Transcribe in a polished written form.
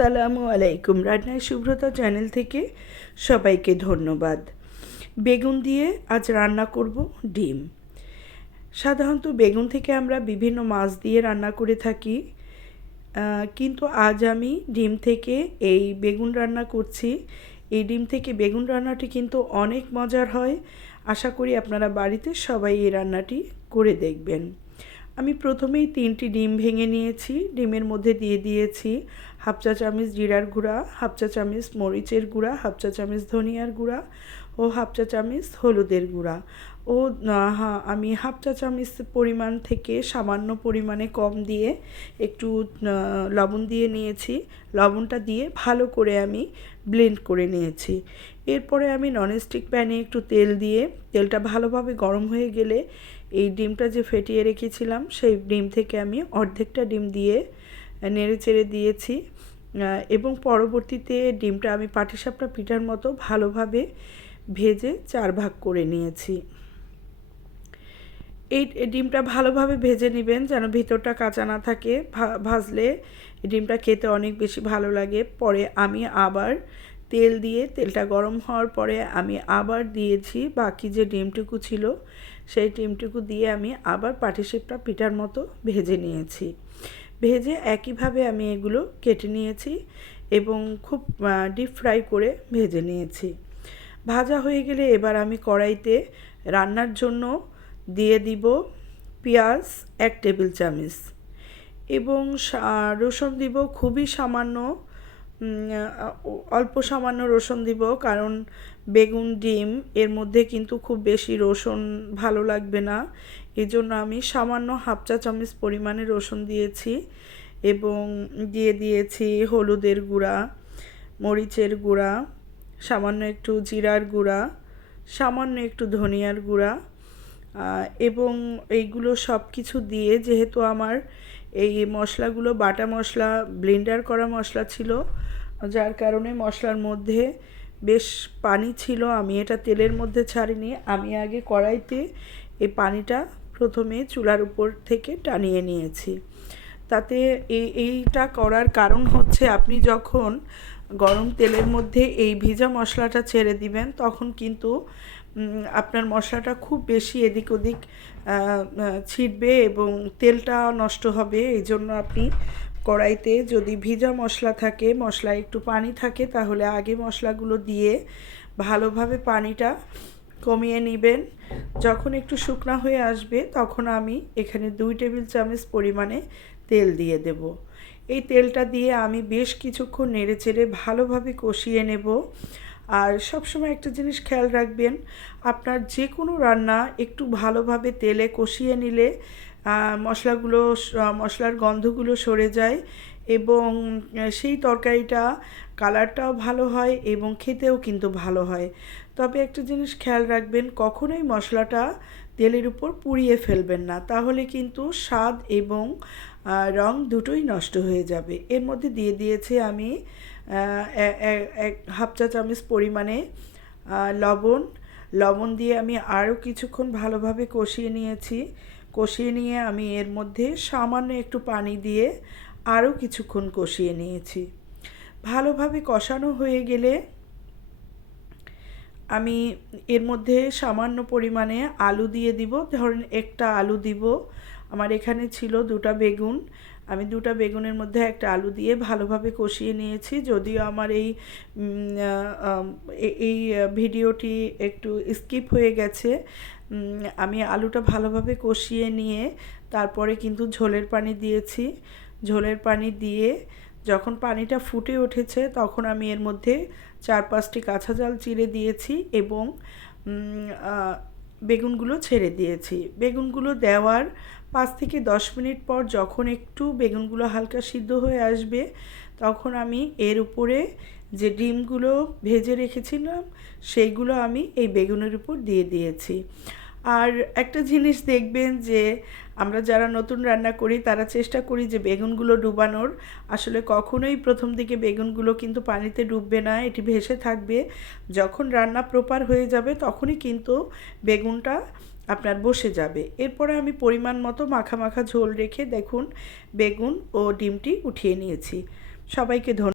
আসসালামু আলাইকুম। রান্নায় শুভ্রতা চ্যানেল থেকে সবাইকে ধন্যবাদ। বেগুন দিয়ে আজ রান্না করব ডিম। সাধারণত বেগুন থেকে আমরা বিভিন্ন মাছ দিয়ে রান্না করে থাকি, কিন্তু আজ আমি ডিম থেকে এই বেগুন রান্না করছি। এই ডিম থেকে বেগুন রান্নাটি কিন্তু অনেক মজার হয়। আশা করি আপনারা বাড়িতে সবাই এই রান্নাটি করে দেখবেন। আমি প্রথমেই 3টি ডিম ভেঙে নিয়েছি। ডিমের মধ্যে দিয়ে দিয়েছি হাফ চা চামচ জিরার গুঁড়া, হাফ চা চামচ মরিচের গুঁড়া, হাফ চা চামচ ধনিয়ার গুঁড়া ও হাফ চা চামচ হলুদের গুঁড়া ও আমি হাফ চা চামচ পরিমাণ থেকে সামান্য পরিমাণে কম দিয়ে একটু লবণ দিয়ে নিয়েছি। লবণটা দিয়ে ভালো করে আমি ব্লেন্ড করে নিয়েছি। এরপরে আমি ননস্টিক প্যানে একটু তেল দিয়ে তেলটা ভালোভাবে গরম হয়ে গেলে এই ডিমটা যে ফেটিয়ে রেখেছিলাম সেই ডিম থেকে আমি অর্ধেকটা ডিম দিয়ে নেড়ে চেড়ে দিয়েছি এবং পরবর্তীতে ডিমটা আমি পাটিসাপটা পিঠার মতো ভালোভাবে ভেজে 4 ভাগ করে নিয়েছি। এই ডিমটা ভালোভাবে ভেজে নেবেন যেন ভিতরটা কাঁচা না থাকে। ভাজলে ডিমটা খেতে অনেক বেশি ভালো লাগে। পরে আমি আবার তেল দিয়ে তেলটা গরম হওয়ার পরে আমি আবার দিয়েছি বাকি যে ডিমটুকু ছিল সেই ডিমটুকু দিয়ে আমি আবার পাটিসাপটা পিঠার মতো ভেজে নিয়েছি। ভেজে একইভাবে আমি এগুলো কেটে নিয়েছি এবং খুব ডিপ ফ্রাই করে ভেজে নিয়েছি। ভাজা হয়ে গেলে এবার আমি কড়াইতে রান্নার জন্য দিয়ে দিব পেঁয়াজ 1 টেবিল চামচ এবং রসুন দিব খুবই সামান্য, অল্প সামান্য রসুন দিব, কারণ বেগুন ডিম এর মধ্যে কিন্তু খুব বেশি রসুন ভালো লাগবে না। এজন্য আমি সামান্য হাফ চা চামচ পরিমাণে রসুন দিয়েছি এবং দিয়ে দিয়েছি হলুদের গুঁড়া, মরিচের গুঁড়া, সামান্য একটু জিরার গুঁড়া, সামান্য একটু ধনিয়ার গুঁড়া এবং এইগুলো সব কিছু দিয়ে, যেহেতু আমার এই মশলাগুলো বাটা মশলা, ব্লেন্ডার করা মশলা ছিল, যার কারণে মশলার মধ্যে বেশ পানি ছিল। আমি এটা তেলের মধ্যে ছাড়িনি, আমি আগে কড়াইতে এই পানিটা প্রথমে চুলার উপর থেকে টানিয়ে নিয়েছি। তাতে এইটা করার কারণ হচ্ছে আপনি যখন গরম তেলের মধ্যে এই ভিজা মশলাটা ছেড়ে দিবেন তখন কিন্তু আপনার মশলাটা খুব বেশি এদিক ওদিক ছিটবে এবং তেলটা নষ্ট হবে। এই জন্য আপনি কড়াইতে যদি ভিজা মশলা থাকে, মশলায় একটু পানি থাকে, তাহলে আগে মশলাগুলো দিয়ে ভালোভাবে পানিটা কমিয়ে নেবেন। যখন একটু শুকনা হয়ে আসবে তখন আমি এখানে 2 টেবিল চামচ পরিমাণে তেল দিয়ে দেব। এই তেলটা দিয়ে আমি বেশ কিছুক্ষণ নেড়েচেড়ে ভালোভাবে কষিয়ে নেব। আর সবসময় একটা জিনিস খেয়াল রাখবেন, আপনার যে কোনো রান্না একটু ভালোভাবে তেলে কষিয়ে নিলে মশলার গন্ধগুলো সরে যায় এবং সেই তরকারিটা কালারটাও ভালো হয় এবং খেতেও কিন্তু ভালো হয়। তবে একটা জিনিস খেয়াল রাখবেন, কখনোই মশলাটা তেলের উপর পুড়িয়ে ফেলবেন না, তাহলে কিন্তু স্বাদ এবং রং দুটোই নষ্ট হয়ে যাবে। এর মধ্যে দিয়ে দিয়েছি আমি হাফ চা চামচ পরিমাণে লবণ দিয়ে আমি আরও কিছুক্ষণ ভালোভাবে কষিয়ে নিয়েছি। কষিয়ে নিয়ে আমি এর মধ্যে সামান্য একটু পানি দিয়ে আরও কিছুক্ষণ কষিয়ে নিয়েছি। ভালোভাবে কষানো হয়ে গেলে আমি এর মধ্যে সামান্য পরিমাণে আলু দিয়ে দিব। ধরেন একটা আলু দিব, আমার এখানে ছিল 2টা বেগুন, আমি 2টা বেগুনের মধ্যে একটা আলু দিয়ে ভালোভাবে কষিয়ে নিয়েছি। যদিও আমার এই ভিডিওটি একটু স্কিপ হয়ে গেছে, আমি আলুটা ভালোভাবে কষিয়ে নিয়ে তারপরে কিন্তু ঝোলের পানি দিয়েছি। ঝোলের পানি দিয়ে যখন পানিটা ফুটে উঠেছে তখন আমি এর মধ্যে 4-5টি কাঁচা ঝাল চিড়ে দিয়েছি এবং বেগুনগুলো ছেড়ে দিয়েছি। বেগুনগুলো দেওয়ার 5 থেকে 10 মিনিট পর যখন একটু বেগুনগুলো হালকা সিদ্ধ হয়ে আসবে তখন আমি এর উপরে যে ডিমগুলো ভেজে রেখেছিলাম সেইগুলো আমি এই বেগুনের উপর দিয়ে দিয়েছি। আর একটা জিনিস দেখবেন যে আমরা যারা নতুন রান্না করি তারা চেষ্টা করি যে বেগুনগুলো ডুবানোর, আসলে কখনোই প্রথম দিকে বেগুনগুলো কিন্তু পানিতে ডুববে না, এটি ভেসে থাকবে। যখন রান্না প্রপার হয়ে যাবে তখনই কিন্তু বেগুনটা আপনার বসে যাবে। এরপরে আমি পরিমাণ মতো মাখা মাখা ঝোল রেখে দেখুন বেগুন ও ডিমটি উঠিয়ে নিয়েছি। সবাইকে ধন্যবাদ।